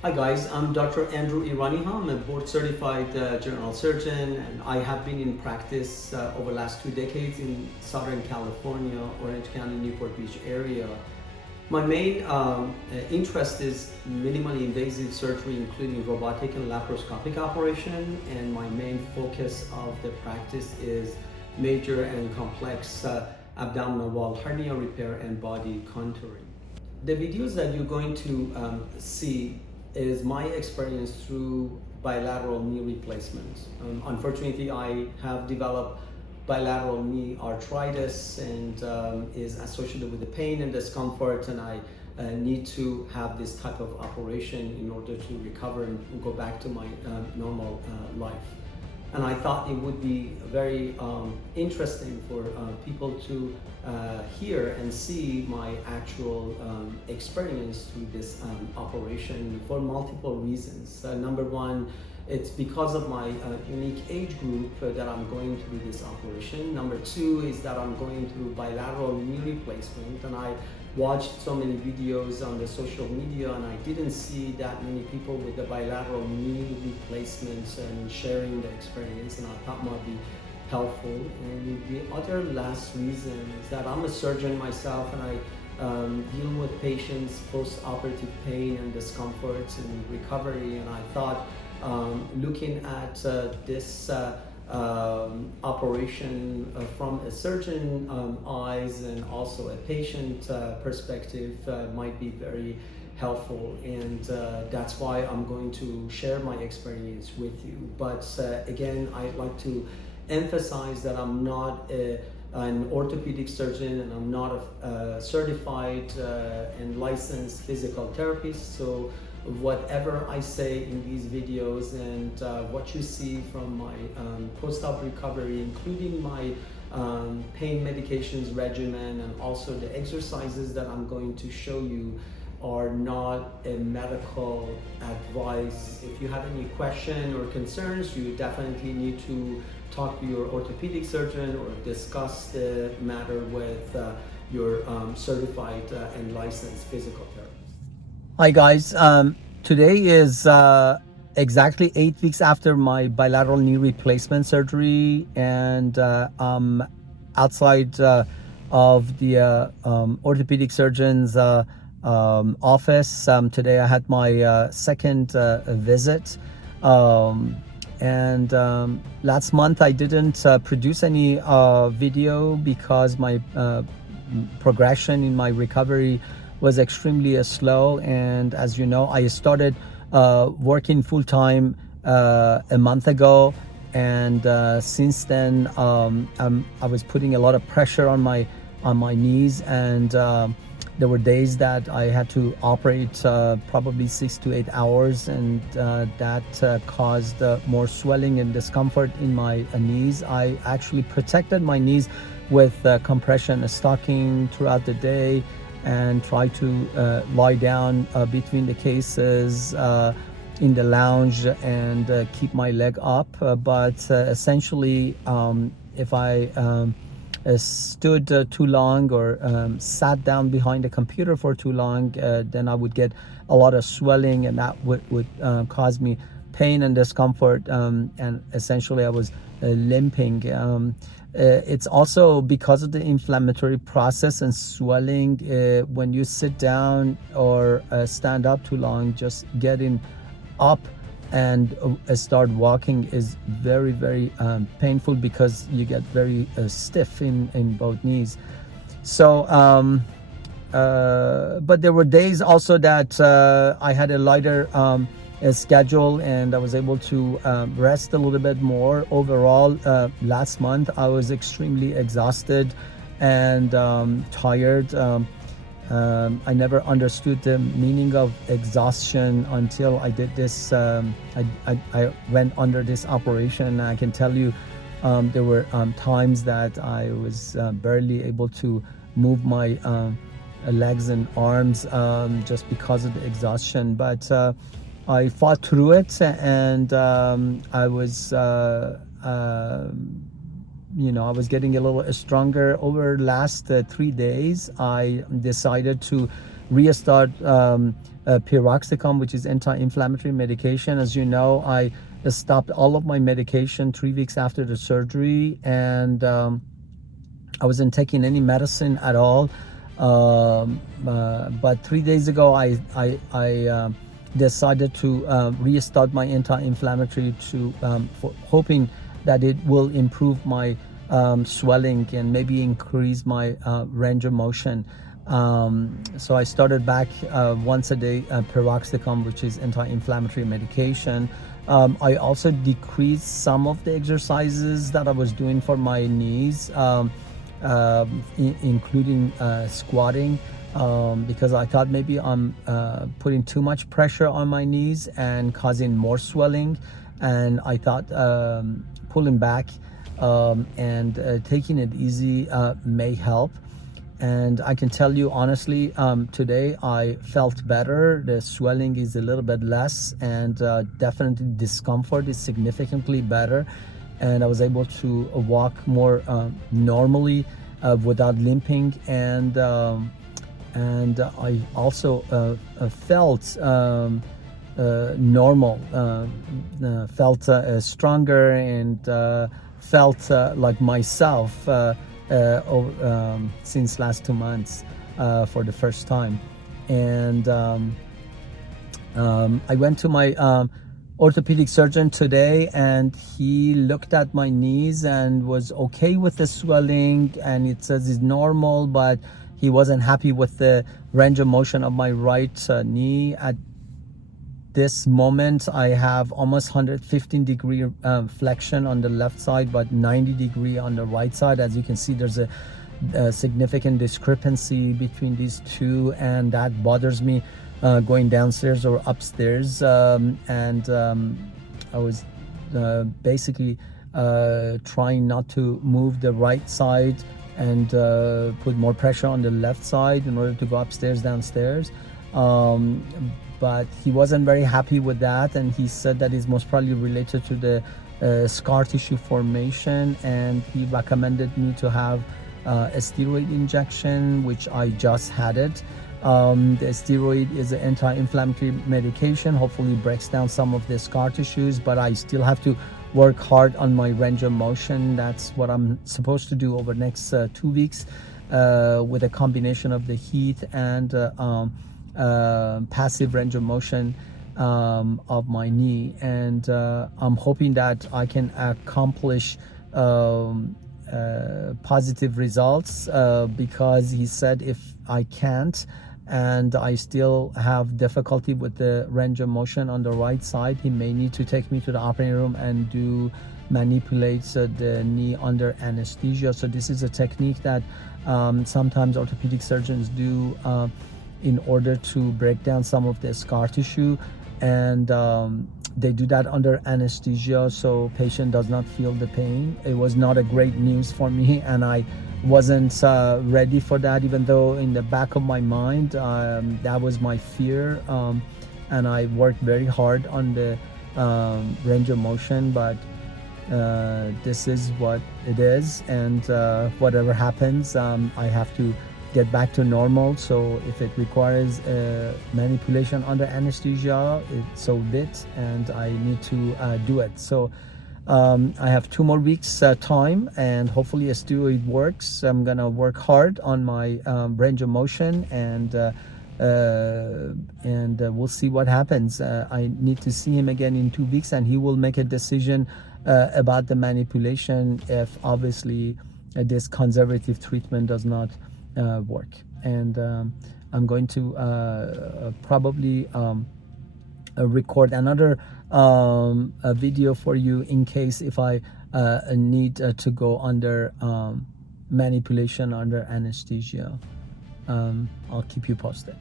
Hi guys, I'm Dr. Iraniha. I'm a board certified general surgeon, and I have been in practice over the last 2 decades in Southern California, Orange County, Newport Beach area. My main interest is minimally invasive surgery, including robotic and laparoscopic operation, and my main focus of the practice is major and complex abdominal wall hernia repair and body contouring. The videos that you're going to see is my experience through bilateral knee replacement. Unfortunately, I have developed bilateral knee arthritis and is associated with the pain and discomfort, and I need to have this type of operation in order to recover and go back to my normal life. And I thought it would be very interesting for people to hear and see my actual experience through this operation for multiple reasons. Number one, it's because of my unique age group that I'm going through this operation. Number two is that I'm going through bilateral knee replacement, and I watched so many videos on the social media, and I didn't see that many people with the bilateral knee replacements and sharing the experience, and I thought might be helpful. And the other last reason is that I'm a surgeon myself, and I deal with patients post-operative pain and discomforts and recovery, and I thought looking at this operation from a surgeon eyes and also a patient perspective might be very helpful, and that's why I'm going to share my experience with you. But again, I'd like to emphasize that I'm not an orthopedic surgeon, and I'm not a certified and licensed physical therapist. So whatever I say in these videos and what you see from my post-op recovery, including my pain medications regimen and also the exercises that I'm going to show you, are not a medical advice. If you have any question or concerns, you definitely need to talk to your orthopedic surgeon or discuss the matter with your certified and licensed physical therapist. Hi guys, today is exactly 8 weeks after my bilateral knee replacement surgery, and I'm outside of the orthopedic surgeon's office. Today I had my second visit, and last month I didn't produce any video because my progression in my recovery was extremely slow. And as you know, I started working full-time a month ago, and since then I was putting a lot of pressure on my knees, and there were days that I had to operate probably 6 to 8 hours, and that caused more swelling and discomfort in my knees. I actually protected my knees with compression stocking throughout the day, and try to lie down between the cases in the lounge and keep my leg up. But essentially, if I stood too long or sat down behind the computer for too long, then I would get a lot of swelling, and that would cause me pain and discomfort, and essentially I was limping. It's also because of the inflammatory process and swelling. When you sit down or stand up too long, just getting up and start walking is very, very painful, because you get very stiff in both knees. So but there were days also that I had a lighter schedule, and I was able to rest a little bit more. Overall, last month I was extremely exhausted and tired. I never understood the meaning of exhaustion until I did this. I went under this operation. I can tell you, there were times that I was barely able to move my legs and arms, just because of the exhaustion. But I fought through it, and I was. I was getting a little stronger over the last 3 days. I decided to restart Piroxicam, which is anti-inflammatory medication. As you know, I stopped all of my medication 3 weeks after the surgery, and I wasn't taking any medicine at all. But 3 days ago, I decided to restart my anti-inflammatory hoping that it will improve my swelling and maybe increase my range of motion. So I started back once a day Piroxicam, which is anti-inflammatory medication. I also decreased some of the exercises that I was doing for my knees, including squatting, because I thought maybe I'm putting too much pressure on my knees and causing more swelling. And I thought pulling back and taking it easy may help. And I can tell you honestly, today I felt better. The swelling is a little bit less, and definitely discomfort is significantly better. And I was able to walk more normally without limping. And I also felt normal, felt stronger, and felt like myself since last 2 months for the first time. And I went to my orthopedic surgeon today, and he looked at my knees and was okay with the swelling, and it says it's normal, but he wasn't happy with the range of motion of my right knee. At this moment, I have almost 115-degree flexion on the left side, but 90-degree on the right side. As you can see, there's a significant discrepancy between these two, and that bothers me going downstairs or upstairs. And I was basically trying not to move the right side and put more pressure on the left side in order to go upstairs, downstairs. But he wasn't very happy with that, and he said that is most probably related to the scar tissue formation, and he recommended me to have a steroid injection, which I just had it. The steroid is an anti-inflammatory medication, hopefully breaks down some of the scar tissues, but I still have to work hard on my range of motion. That's what I'm supposed to do over the next 2 weeks with a combination of the heat and passive range of motion of my knee. And I'm hoping that I can accomplish positive results, because he said if I can't and I still have difficulty with the range of motion on the right side, he may need to take me to the operating room and manipulate the knee under anesthesia. So this is a technique that sometimes orthopedic surgeons do in order to break down some of the scar tissue, and they do that under anesthesia so patient does not feel the pain. It was not a great news for me, and I wasn't ready for that, even though in the back of my mind that was my fear, and I worked very hard on the range of motion. But this is what it is, and whatever happens, I have to get back to normal. So if it requires manipulation under anesthesia, so be it, and I need to do it. So I have 2 more weeks time, and hopefully a steroid works. I'm gonna work hard on my range of motion, and we'll see what happens. I need to see him again in 2 weeks, and he will make a decision about the manipulation if obviously this conservative treatment does not work. And I'm going to probably record another a video for you in case if I need to go under manipulation under anesthesia. I'll keep you posted.